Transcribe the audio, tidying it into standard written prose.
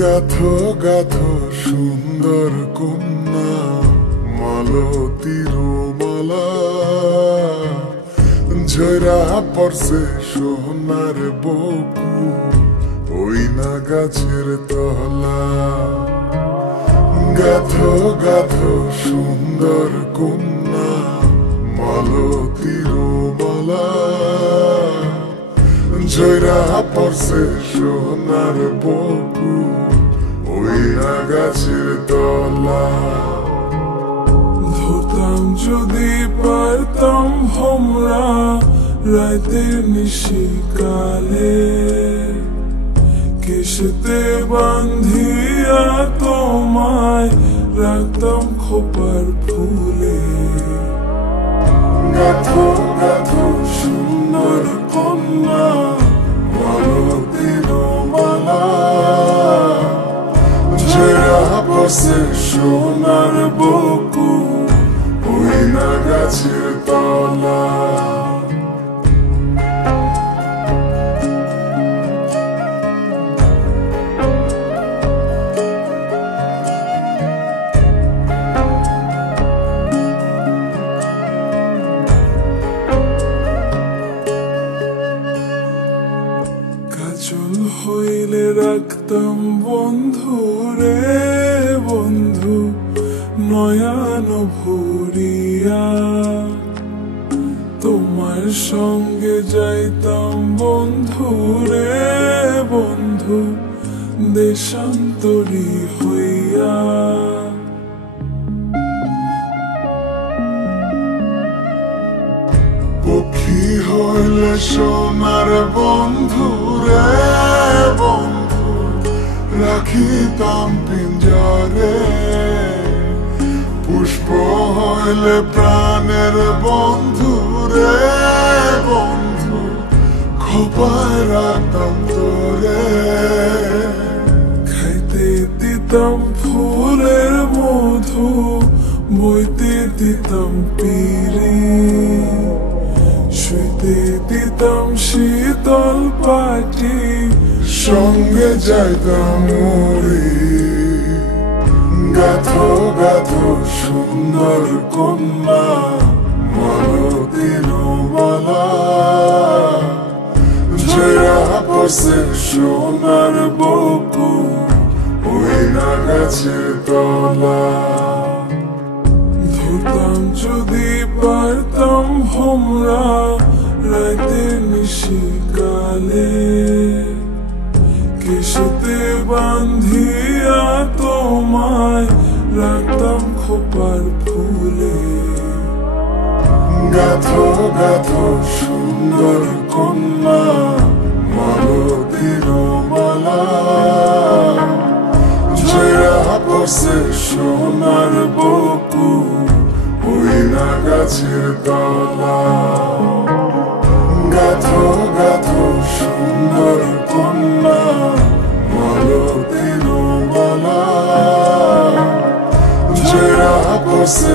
গাথো গাথো সুন্দর কন্যা মালতীর মালা, ঝরা পড়ছে সোনার বকু ওই না গাছের তলা। গাথো গাথো সুন্দর কন্যা মালতীর মালা, ঝরা পড়ছে সোনার বকু ওই না গাছের তলা। ধরতাম যদি পারতাম আমরা রাতের নিশিকালে, কেশতে বাঁধিয়া তোমায় রাখতাম খোপার ফুলে। গাথো গাথো সুন্দর কন্যা মালতীর মালা, ঝরা পড়ছে সোনার বকু ওই না গাছের তলা। কাজল হইলে রাখতাম বন্ধু রে বন্ধু নয়ন ভরিয়া, তোমার সঙ্গে যাইতাম বন্ধু রে বন্ধু দেশান্তরী হইয়া। পক্ষী হইলে সোনার বন্ধু রে বন্ধু রাখিতাম পিঞ্জরে, পুষ্প হইলে প্রাণের বন্ধু রে বন্ধু খোপায় রাখতাম তোরে। খাইতে দিতাম ফুলের মধু বইতে দিতাম পিরে, শুইতে দিতাম শীতল পাটি সঙ্গে যাইতাম মরি। গাথো গাথো সুন্দর কন্যা মালতীর মালা, ঝরা পড়ছে সোনার বকু ওই না গাছের তলা। ধরতাম যদি পারতাম আমরা রাতের নিশিকালে, কেশতে বাঁধিয়া তোমায় রাখতাম খোপার ফুলে। গাথো গাথো সুন্দর কন্যা মালতীর মালা, ঝরা পড়ছে সোনার বকু ওই না গাছের তলা। গাথো গাথো সুন্দর কন্যা মালতীর মালা, ঝরা পড়ছে